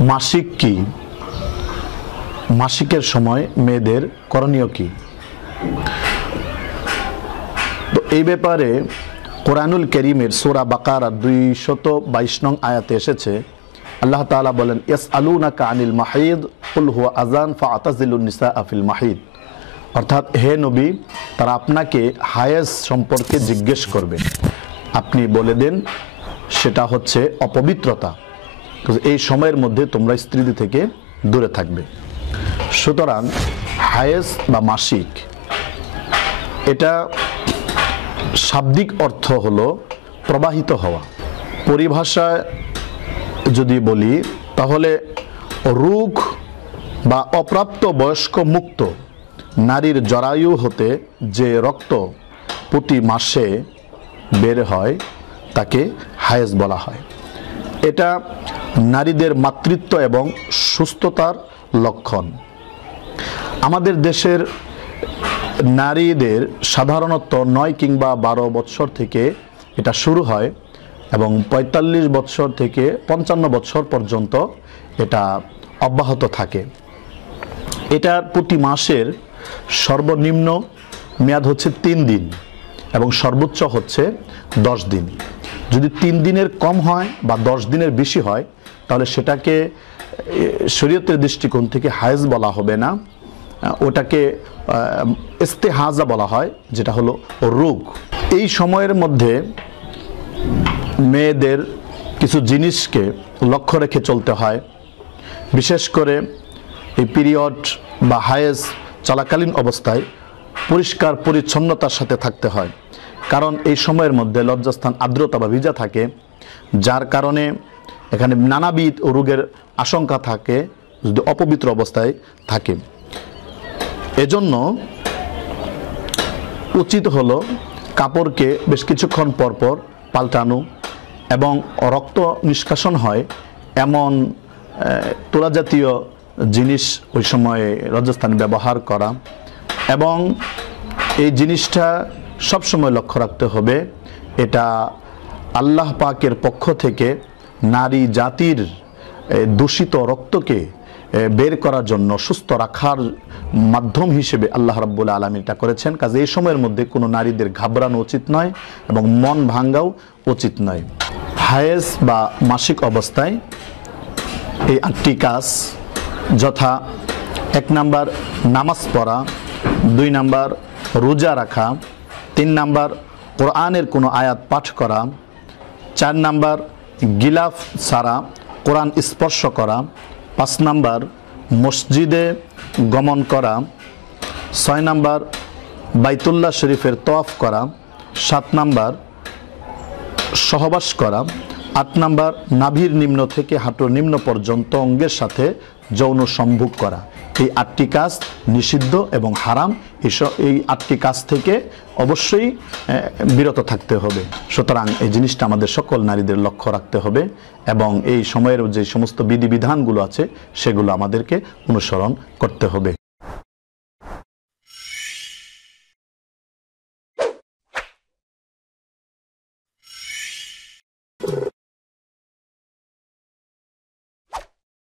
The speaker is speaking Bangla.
মাসিক কি? মাসিকের সময় মেয়েদের করণীয় কি? তো এই ব্যাপারে কোরআনুল করিমের সোরা বাকারা দুই শত বাইশ নং আয়াতে এসেছে। আল্লাহ তাআলা বলেন ইয়াস আলুনা আনিল মাহিদ উল হুয়া আজান ফা আতাজিলুন নিসা আফিল মাহিদ। অর্থাৎ, হে নবী, তারা আপনাকে হায়েস সম্পর্কে জিজ্ঞেস করবে। আপনি বলে দেন, সেটা হচ্ছে অপবিত্রতা। এই সময়ের মধ্যে তোমরা স্ত্রী থেকে দূরে থাকবে। সুতরাং হায়েস বা মাসিক, এটা শাব্দিক অর্থ হলো প্রবাহিত হওয়া। পরিভাষায় যদি বলি, তাহলে রোগ বা অপ্রাপ্ত বয়স্ক মুক্ত, নারীর জরায়ু হতে যে রক্ত প্রতি মাসে বের হয়, তাকে হায়েস বলা হয়। এটা নারীদের মাতৃত্ব এবং সুস্থতার লক্ষণ। আমাদের দেশের নারীদের সাধারণত নয় কিংবা বারো বৎসর থেকে এটা শুরু হয় এবং ৪৫ বৎসর থেকে পঞ্চান্ন বৎসর পর্যন্ত এটা অব্যাহত থাকে। এটার প্রতি মাসের সর্বনিম্ন মেয়াদ হচ্ছে তিন দিন এবং সর্বোচ্চ হচ্ছে দশ দিন। যদি তিন দিনের কম হয় বা দশ দিনের বেশি হয়, তাহলে সেটাকে শরীয়তের দৃষ্টিকোণ থেকে হায়েজ বলা হবে না। ওটাকে ইস্তেহাজা বলা হয়, যেটা হলো রোগ। এই সময়ের মধ্যে মেয়েদের কিছু জিনিসকে লক্ষ্য রেখে চলতে হয়। বিশেষ করে এই পিরিয়ড বা হায়েজ চলাকালীন অবস্থায় পরিষ্কার পরিচ্ছন্নতার সাথে থাকতে হয়। কারণ এই সময়ের মধ্যে লজ্জাস্থান, আর্দ্রতা বা ভিজা থাকে, যার কারণে এখানে নানাবিধ রোগের আশঙ্কা থাকে, যদি অপবিত্র অবস্থায় থাকে। এজন্য উচিত হলো কাপড়কে বেশ কিছুক্ষণ পর পর পাল্টানো এবং রক্ত নিষ্কাশন হয় এমন জাতীয় জিনিস ওই সময়ে রাজস্থানে ব্যবহার করা এবং এই জিনিসটা সবসময় লক্ষ্য রাখতে হবে, এটা আল্লাহ পাকের পক্ষ থেকে নারী জাতির দূষিত রক্তকে বের করার জন্য সুস্থ রাখার মাধ্যম হিসেবে আল্লাহ রাব্বুল আলমী এটা করেছেন। কাজে এই সময়ের মধ্যে কোনো নারীদের ঘাবড়ানো উচিত নয় এবং মন ভাঙ্গাও উচিত নয়। হায়েস বা মাসিক অবস্থায় এই আটটি কাজ, যথা এক নাম্বার নামাজ পড়া, দুই নাম্বার রোজা রাখা তিন নাম্বার, কোরআনের কোনো আয়াত পাঠ করা। চার নাম্বার, গিলাফ সারা কোরআন স্পর্শ করা। পাঁচ নাম্বার, মসজিদে গমন করা। ছয় নাম্বার, বাইতুল্লাহ শরীফের তওয়াফ করা। সাত নাম্বার, সহবাস করা। আট নাম্বার, নাভির নিম্ন থেকে হাঁটুর নিম্ন পর্যন্ত অঙ্গের সাথে যৌন সম্ভোগ করা। এই আটটি কাজ নিষিদ্ধ এবং হারাম। এসব এই আটটি কাজ থেকে অবশ্যই বিরত থাকতে হবে। সুতরাং এই জিনিসটা আমাদের সকল নারীদের লক্ষ্য রাখতে হবে এবং এই সময়ের যে সমস্ত বিধিবিধানগুলো আছে, সেগুলো আমাদেরকে অনুসরণ করতে হবে।